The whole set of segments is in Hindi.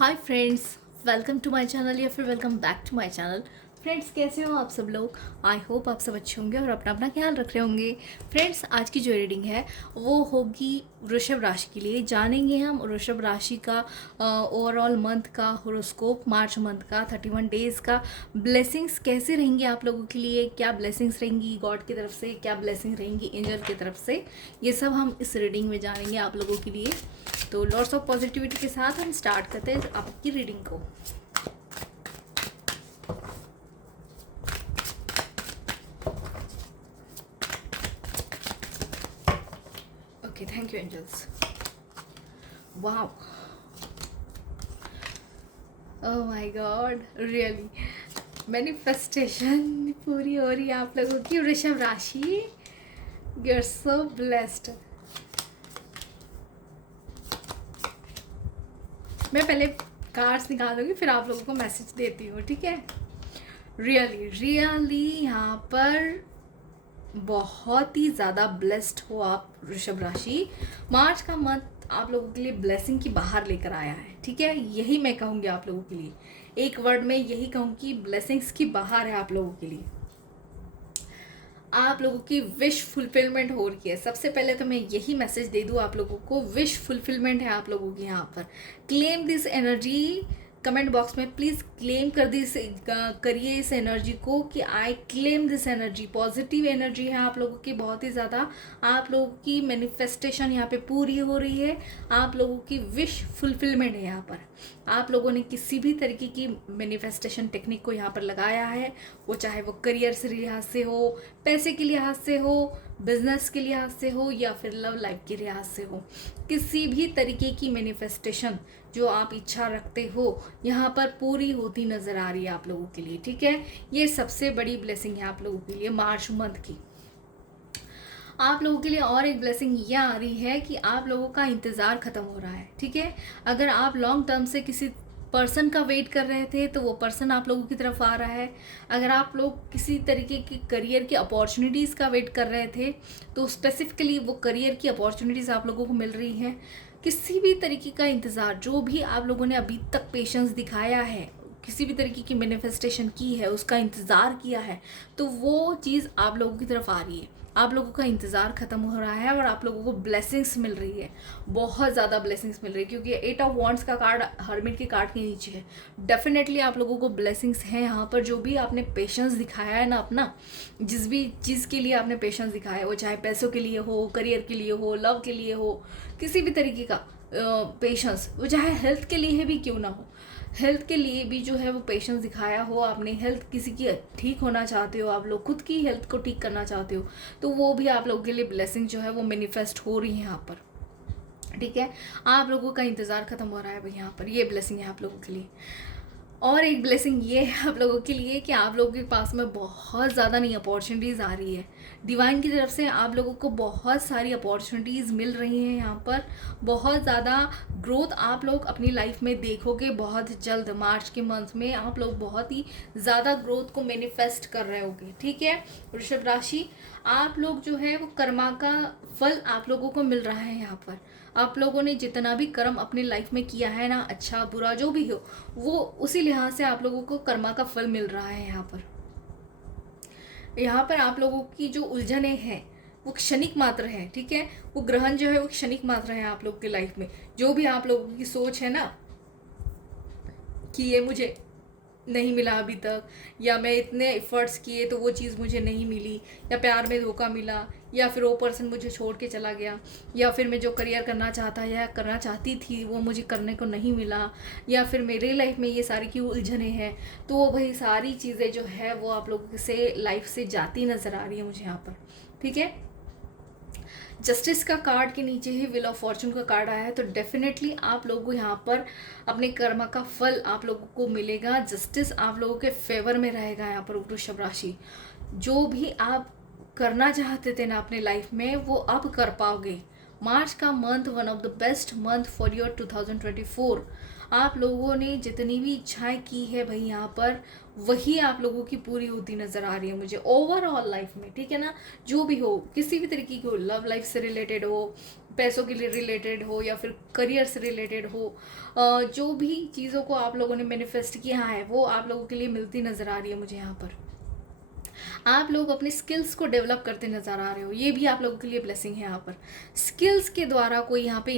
Hi friends, welcome to my channel या फिर welcome back to my channel. Friends, कैसे हो आप सब लोग? आई होप आप सब अच्छे होंगे और अपना अपना ख्याल रख रहे होंगे। फ्रेंड्स, आज की जो रीडिंग है वो होगी वृषभ राशि के लिए। जानेंगे हम वृषभ राशि का ओवरऑल मंथ का होरोस्कोप, मार्च मंथ का 31 डेज़ का ब्लेसिंग्स कैसे रहेंगी आप लोगों के लिए, क्या ब्लेसिंग्स रहेंगी गॉड की तरफ से, क्या ब्लेसिंग रहेंगी एंजल की तरफ से। ये सब हम इस रीडिंग में जानेंगे आप लोगों के लिए। तो लॉट्स ऑफ पॉजिटिविटी के साथ हम स्टार्ट करते हैं आपकी रीडिंग को। Okay, thank you angels. Wow, oh my god, really manifestation पूरी हो रही है आप लोगों की। वृषभ राशि, यू आर सो ब्लेस्ड। मैं पहले कार्ड्स निकालूंगी फिर आप लोगों को मैसेज देती हूँ, ठीक है? रियली रियली यहाँ पर बहुत ही ज़्यादा ब्लेस्ड हो आप वृषभ राशि। मार्च का मंथ आप लोगों के लिए ब्लेसिंग की बाहर लेकर आया है, ठीक है? यही मैं कहूँगी आप लोगों के लिए, एक वर्ड में यही कहूँगी, ब्लेसिंग्स की बाहर है आप लोगों के लिए। आप लोगों की विश फुलफिलमेंट हो रही है। सबसे पहले तो मैं यही मैसेज दे दूँ आप लोगों को, विश फुलफिलमेंट है आप लोगों की यहाँ पर। Claim this energy, comment box में प्लीज़ क्लेम कर दिस करिए इस एनर्जी को कि I claim this energy. Positive energy है आप लोगों की बहुत ही ज़्यादा। आप लोगों की मैनिफेस्टेशन यहाँ पे पूरी हो रही है। आप लोगों की विश फुलफिलमेंट है यहाँ पर। आप लोगों ने किसी भी तरीके की मैनिफेस्टेशन टेक्निक को यहाँ पर लगाया है, वो चाहे वो करियर से लिहाज से हो, पैसे के लिहाज से हो, बिजनेस के लिहाज से हो या फिर लव लाइफ के लिहाज से हो, किसी भी तरीके की मैनिफेस्टेशन जो आप इच्छा रखते हो यहाँ पर पूरी होती नज़र आ रही है आप लोगों के लिए, ठीक है? ये सबसे बड़ी ब्लेसिंग है आप लोगों के लिए मार्च मंथ की। आप लोगों के लिए और एक ब्लेसिंग ये आ रही है कि आप लोगों का इंतज़ार ख़त्म हो रहा है, ठीक है? अगर आप लॉन्ग टर्म से किसी पर्सन का वेट कर रहे थे तो वो पर्सन आप लोगों की तरफ आ रहा है। अगर आप लोग किसी तरीके की करियर की अपॉर्चुनिटीज़ का वेट कर रहे थे तो स्पेसिफिकली वो करियर की अपॉर्चुनिटीज़ आप लोगों को मिल रही हैं। किसी भी तरीके का इंतज़ार, जो भी आप लोगों ने अभी तक पेशेंस दिखाया है, किसी भी तरीके की मैनिफेस्टेशन की है, उसका इंतज़ार किया है, तो वो चीज़ आप लोगों की तरफ आ रही है। आप लोगों का इंतज़ार ख़त्म हो रहा है और आप लोगों को ब्लेसिंग्स मिल रही है, बहुत ज़्यादा ब्लेसिंग्स मिल रही है, क्योंकि 8 ऑफ वॉन्ड्स का कार्ड हर्मिट के कार्ड के नीचे है। डेफिनेटली आप लोगों को ब्लेसिंग्स हैं यहाँ पर। जो भी आपने पेशेंस दिखाया है ना अपना, जिस भी चीज़ के लिए आपने पेशेंस दिखाया है, वो चाहे पैसों के लिए हो, करियर के लिए हो, लव के लिए हो, किसी भी तरीके का पेशेंस, वो चाहे हेल्थ के लिए भी क्यों ना हो, हेल्थ के लिए भी जो है वो पेशेंस दिखाया हो आपने। हेल्थ किसी की ठीक होना चाहते हो, आप लोग खुद की हेल्थ को ठीक करना चाहते हो, तो वो भी आप लोगों के लिए ब्लेसिंग जो है वो मैनिफेस्ट हो रही है यहाँ पर, ठीक है? आप लोगों का इंतज़ार ख़त्म हो रहा है भाई यहाँ पर, ये ब्लेसिंग है आप लोगों के लिए। और एक ब्लेसिंग ये है आप लोगों के लिए कि आप लोगों के पास में बहुत ज़्यादा नई अपॉर्चुनिटीज़ आ रही है। डिवाइन की तरफ से आप लोगों को बहुत सारी अपॉर्चुनिटीज़ मिल रही हैं यहाँ पर। बहुत ज़्यादा ग्रोथ आप लोग अपनी लाइफ में देखोगे बहुत जल्द। मार्च के मंथ में आप लोग बहुत ही ज़्यादा ग्रोथ को मैनिफेस्ट कर रहे होगे, ठीक है? वृषभ राशि, आप लोग जो है वो कर्मा का फल आप लोगों को मिल रहा है यहाँ पर। आप लोगों ने जितना भी कर्म अपनी लाइफ में किया है ना, अच्छा बुरा जो भी हो, वो उसी लिहाज से आप लोगों को कर्मा का फल मिल रहा है यहाँ पर। यहाँ पर आप लोगों की जो उलझने हैं वो क्षणिक मात्र है, ठीक है? वो ग्रहण जो है वो क्षणिक मात्र है आप लोगों की लाइफ में। जो भी आप लोगों की सोच है ना कि ये मुझे नहीं मिला अभी तक, या मैं इतने एफर्ट्स किए तो वो चीज़ मुझे नहीं मिली, या प्यार में धोखा मिला, या फिर वो पर्सन मुझे छोड़ के चला गया, या फिर मैं जो करियर करना चाहता या करना चाहती थी वो मुझे करने को नहीं मिला, या फिर मेरे लाइफ में ये सारी की उलझने हैं, तो वो भाई सारी चीज़ें जो है वो आप लोगों से लाइफ से जाती नज़र आ रही है मुझे यहाँ पर, ठीक है? जस्टिस का कार्ड के नीचे ही व्हील ऑफ फॉर्चून का कार्ड आया है, तो डेफिनेटली आप लोगों को यहाँ पर अपने कर्म का फल आप लोगों को मिलेगा। जस्टिस आप लोगों के फेवर में रहेगा यहाँ पर वृषभ राशि। जो भी आप करना चाहते थे ना अपने लाइफ में वो अब कर पाओगे। मार्च का month one of the best month for your 2024। आप लोगों ने जितनी भी इच्छाएं की है भाई यहाँ पर, वही आप लोगों की पूरी होती नज़र आ रही है मुझे ओवरऑल लाइफ में, ठीक है ना? जो भी हो, किसी भी तरीके की हो, लव लाइफ से रिलेटेड हो, पैसों के लिए रिलेटेड हो या फिर करियर से रिलेटेड हो, जो भी चीज़ों को आप लोगों ने मैनिफेस्ट किया है वो आप लोगों के लिए मिलती नज़र आ रही है मुझे यहाँ पर। आप लोग अपने स्किल्स को डेवलप करते नज़र आ रहे हो, ये भी आप लोगों के लिए ब्लेसिंग है। यहाँ पर स्किल्स के द्वारा कोई यहाँ पे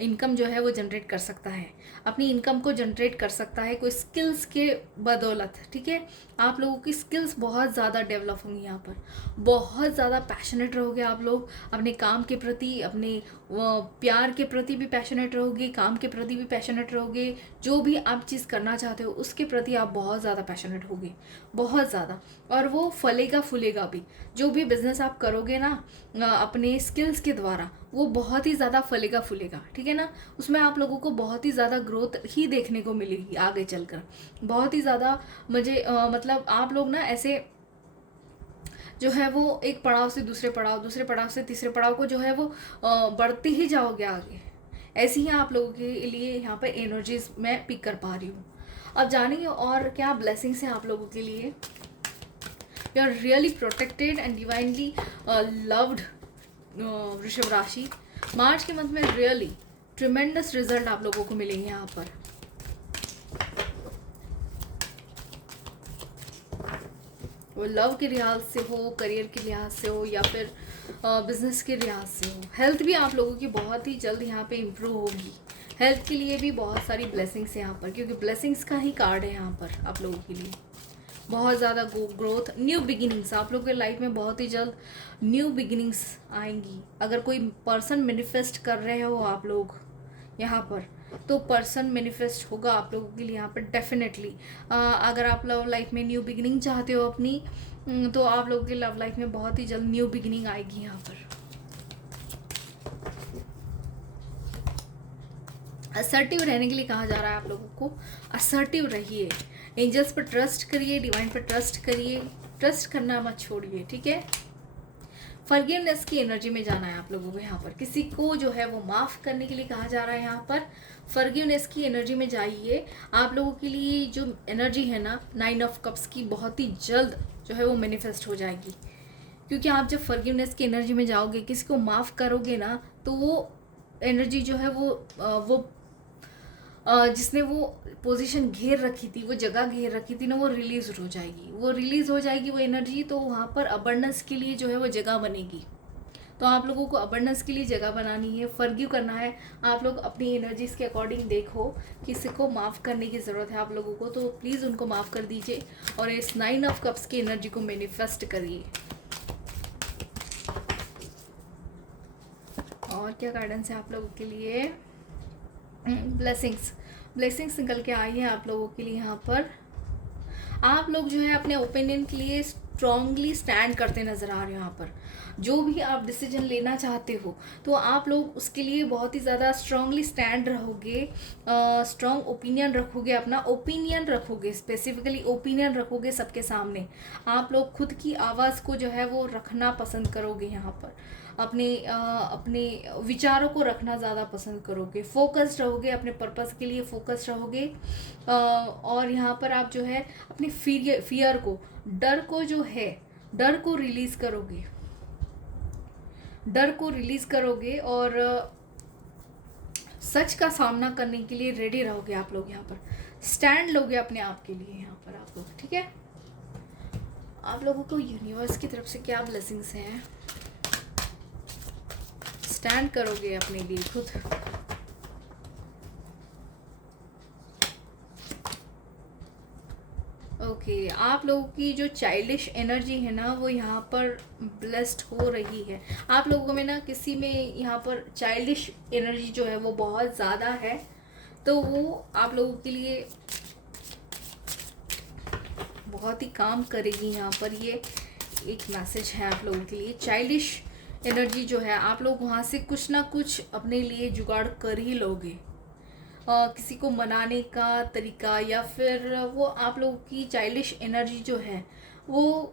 इनकम जो है वो जनरेट कर सकता है, अपनी इनकम को जनरेट कर सकता है कोई स्किल्स के बदौलत। ठीक है, आप लोगों की स्किल्स बहुत ज़्यादा डेवलप होंगी यहाँ पर, बहुत ज़्यादा पैशनेट रहोगे आप लोग अपने काम के प्रति, अपने प्यार के प्रति भी पैशनेट रहोगे, काम के प्रति भी पैशनेट रहोगे, जो भी आप चीज़ करना चाहते हो उसके प्रति आप बहुत ज़्यादा पैशनेट होगे, बहुत ज़्यादा। और वो फलेगा फूलेगा भी, जो भी बिजनेस आप करोगे ना अपने स्किल्स के द्वारा, वो बहुत ही ज़्यादा फलेगा फूलेगा। ठीक है ना, उसमें आप लोगों को बहुत ही ज़्यादा ग्रोथ ही देखने को मिलेगी आगे चलकर, बहुत ही ज़्यादा। मुझे मतलब आप लोग ना ऐसे जो है वो एक पड़ाव से दूसरे पड़ाव, दूसरे पड़ाव से तीसरे पड़ाव को जो है वो बढ़ते ही जाओगे आगे। ऐसी ही आप लोगों के लिए यहाँ पर एनर्जीज मैं पिक कर पा रही हूँ। अब जानेंगे और क्या ब्लेसिंग्स हैं आप लोगों के लिए। You are really protected and divinely loved वृषभ राशि। मार्च के मंथ में रियली ट्रिमेंडस रिजल्ट आप लोगों को मिलेंगे यहाँ पर। वो लव के लिहाज से हो, करियर के लिहाज से हो या फिर बिजनेस के लिहाज से हो। हेल्थ भी आप लोगों की बहुत ही जल्द यहाँ पे इम्प्रूव होगी। हेल्थ के लिए भी बहुत सारी ब्लेसिंग्स हैं यहाँ पर, क्योंकि ब्लेसिंग्स का ही कार्ड है यहाँ पर आप लोगों के लिए। बहुत ज़्यादा ग्रोथ, न्यू बिगिनिंग्स आप लोगों के लाइफ में बहुत ही जल्द न्यू बिगिनिंग्स आएंगी। अगर कोई पर्सन मैनिफेस्ट कर रहे हो आप लोग यहाँ पर, तो पर्सन मैनिफेस्ट होगा आप लोगों के लिए यहाँ पर डेफिनेटली। अगर आप लव लाइफ में न्यू बिगिनिंग चाहते हो अपनी, तो आप लोगों के लव लाइफ में बहुत ही जल्द न्यू बिगिनिंग आएगी यहाँ पर। असर्टिव रहने के लिए कहा जा रहा है आप लोगों को, असर्टिव रहिए, एंजल्स पर ट्रस्ट करिए, डिवाइन पर ट्रस्ट करिए, ट्रस्ट करना मत छोड़िए। ठीक है, फॉरगिवनेस की एनर्जी में जाना है आप लोगों को यहाँ पर। किसी को जो है वो माफ़ करने के लिए कहा जा रहा है यहाँ पर, फॉरगिवनेस की एनर्जी में जाइए। आप लोगों के लिए जो एनर्जी है ना 9 ऑफ कप्स की, बहुत ही जल्द जो है वो मैनिफेस्ट हो जाएगी। क्योंकि आप जब फॉरगिवनेस की एनर्जी में जाओगे, किसी को माफ़ करोगे ना, तो वो एनर्जी जो है वो जिसने वो पोजीशन घेर रखी थी, वो जगह घेर रखी थी ना, वो रिलीज हो जाएगी, वो रिलीज हो जाएगी वो एनर्जी। तो वहाँ पर अबंडेंस के लिए जो है वो जगह बनेगी। तो आप लोगों को अबंडेंस के लिए जगह बनानी है, फॉरगिव करना है। आप लोग अपनी एनर्जीज के अकॉर्डिंग देखो, किसी को माफ़ करने की ज़रूरत है आप लोगों को, तो प्लीज़ उनको माफ़ कर दीजिए और इस 9 ऑफ कप्स की एनर्जी को मैनिफेस्ट करिए। और क्या गाइडेंस है आप लोगों के लिए। ब्लेसिंग्स निकल के आई है आप लोगों के लिए यहाँ पर। आप लोग जो है अपने ओपिनियन के लिए स्ट्रांगली स्टैंड करते नज़र आ रहे हो यहाँ पर। जो भी आप डिसीजन लेना चाहते हो तो आप लोग उसके लिए बहुत ही ज़्यादा स्ट्रांगली स्टैंड रहोगे, स्ट्रांग ओपिनियन रखोगे, अपना ओपिनियन रखोगे, स्पेसिफिकली ओपिनियन रखोगे सबके सामने। आप लोग खुद की आवाज़ को जो है वो रखना पसंद करोगे यहाँ पर, अपने विचारों को रखना ज़्यादा पसंद करोगे, फोकस्ड रहोगे, अपने पर्पस के लिए फोकस्ड रहोगे। और यहाँ पर आप जो है अपने फियर को, डर को जो है, डर को रिलीज़ करोगे, डर को रिलीज़ करोगे और सच का सामना करने के लिए रेडी रहोगे। आप लोग यहाँ पर स्टैंड लोगे अपने आप के लिए यहाँ पर आप लोग। ठीक है, आप लोगों को यूनिवर्स की तरफ से क्या ब्लेसिंग्स हैं। स्टैंड करोगे अपने लिए खुद। ओके, आप लोगों की जो चाइल्डिश एनर्जी है ना वो यहाँ पर ब्लेस्ड हो रही है। आप लोगों में ना किसी में यहाँ पर चाइल्डिश एनर्जी जो है वो बहुत ज़्यादा है, तो वो आप लोगों के लिए बहुत ही काम करेगी। यहाँ पर ये एक मैसेज है आप लोगों के लिए। चाइल्डिश एनर्जी जो है, आप लोग वहाँ से कुछ ना कुछ अपने लिए जुगाड़ कर ही लोगे। किसी को मनाने का तरीका या फिर वो आप लोगों की चाइल्डिश एनर्जी जो है वो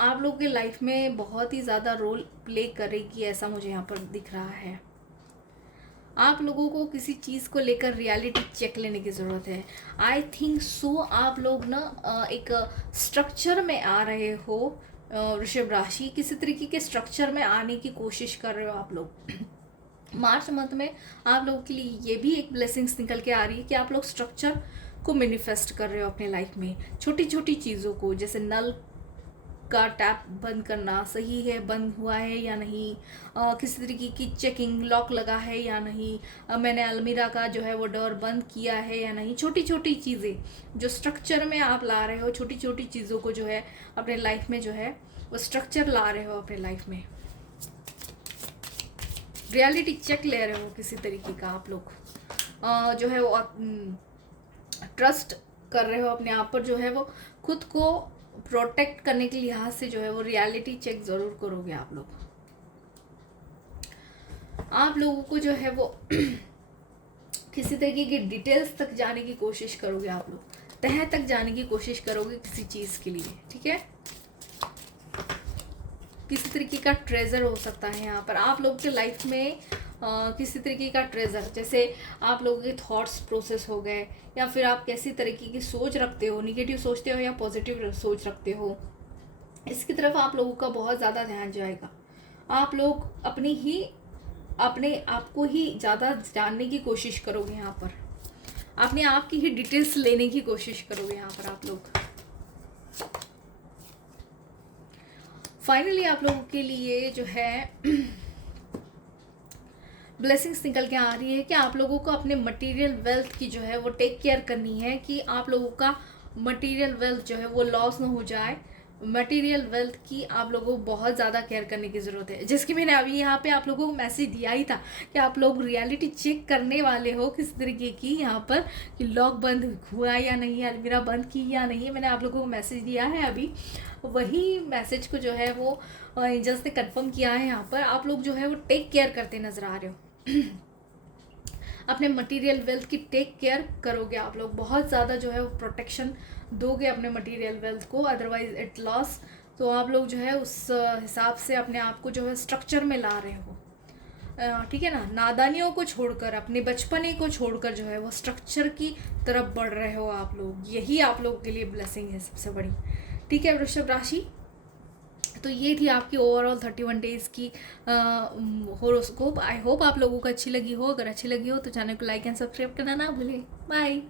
आप लोगों के लाइफ में बहुत ही ज़्यादा रोल प्ले करेगी, ऐसा मुझे यहाँ पर दिख रहा है। आप लोगों को किसी चीज़ को लेकर रियलिटी चेक लेने की ज़रूरत है। आई थिंक सो आप लोग ना एक स्ट्रक्चर में आ रहे हो। वृषभ राशि किसी तरीके के स्ट्रक्चर में आने की कोशिश कर रहे हो आप लोग। मार्च मंथ में आप लोगों के लिए ये भी एक ब्लेसिंग्स निकल के आ रही है कि आप लोग स्ट्रक्चर को मैनिफेस्ट कर रहे हो अपने लाइफ में। छोटी छोटी चीज़ों को, जैसे नल का टैप बंद करना सही है, बंद हुआ है या नहीं, किसी तरीके की चेकिंग, लॉक लगा है या नहीं, मैंने अलमीरा का जो है वो डोर बंद किया है या नहीं। छोटी छोटी चीज़ें जो स्ट्रक्चर में आप ला रहे हो, छोटी छोटी चीज़ों को जो है अपने लाइफ में जो है वो स्ट्रक्चर ला रहे हो अपने लाइफ में। रियलिटी चेक ले रहे हो किसी तरीके का आप लोग, जो है वो ट्रस्ट कर रहे हो अपने आप पर, जो है वो खुद को प्रोटेक्ट करने के लिहाज से जो है वो रियलिटी चेक ज़रूर करोगे आप लोग। आप लोगों को जो है वो किसी तरीके की डिटेल्स तक जाने की कोशिश करोगे, आप लोग तह तक जाने की कोशिश करोगे किसी चीज़ के लिए, ठीक है। किसी तरीके का ट्रेजर हो सकता है यहाँ पर आप लोगों के लाइफ में, किसी तरीके का ट्रेजर, जैसे आप लोगों के थॉट्स प्रोसेस हो गए, या फिर आप कैसी तरीके की सोच रखते हो, निगेटिव सोचते हो या पॉजिटिव सोच रखते हो, इसकी तरफ आप लोगों का बहुत ज़्यादा ध्यान जाएगा। आप लोग अपने आप को ही ज़्यादा जानने की कोशिश करोगे यहाँ पर, अपने आप की ही डिटेल्स लेने की कोशिश करोगे यहाँ पर आप लोग। फाइनली आप लोगों के लिए जो है ब्लेसिंग्स निकल के आ रही है कि आप लोगों को अपने मटेरियल वेल्थ की जो है वो टेक केयर करनी है, कि आप लोगों का मटेरियल वेल्थ जो है वो लॉस ना हो जाए। मटेरियल वेल्थ की आप लोगों को बहुत ज़्यादा केयर करने की ज़रूरत है, जिसकी मैंने अभी यहाँ पे आप लोगों को मैसेज दिया ही था कि आप लोग रियलिटी चेक करने वाले हो किस तरीके की यहाँ पर, कि लॉक बंद हुआ या नहीं, अलमीरा बंद की या नहीं। मैंने आप लोगों को मैसेज दिया है अभी, वही मैसेज को जो है वो एंजल्स ने कंफर्म किया है। यहाँ पर आप लोग जो है वो टेक केयर करते नज़र आ रहे हो अपने मटेरियल वेल्थ की टेक केयर करोगे आप लोग, बहुत ज़्यादा जो है वो प्रोटेक्शन दोगे अपने मटेरियल वेल्थ को, अदरवाइज इट लॉस। तो आप लोग जो है उस हिसाब से अपने आप को जो है स्ट्रक्चर में ला रहे हो, ठीक है ना। नादानियों को छोड़कर, अपने बचपने को छोड़कर जो है वो स्ट्रक्चर की तरफ बढ़ रहे हो आप लोग। यही आप लोगों के लिए ब्लेसिंग है सबसे बड़ी, ठीक है वृषभ राशि। तो ये थी आपकी ओवरऑल 31 डेज़ की होरोस्कोप। आई होप आप लोगों को अच्छी लगी हो। अगर अच्छी लगी हो तो चैनल को लाइक एंड सब्सक्राइब करना ना भूलें। बाय।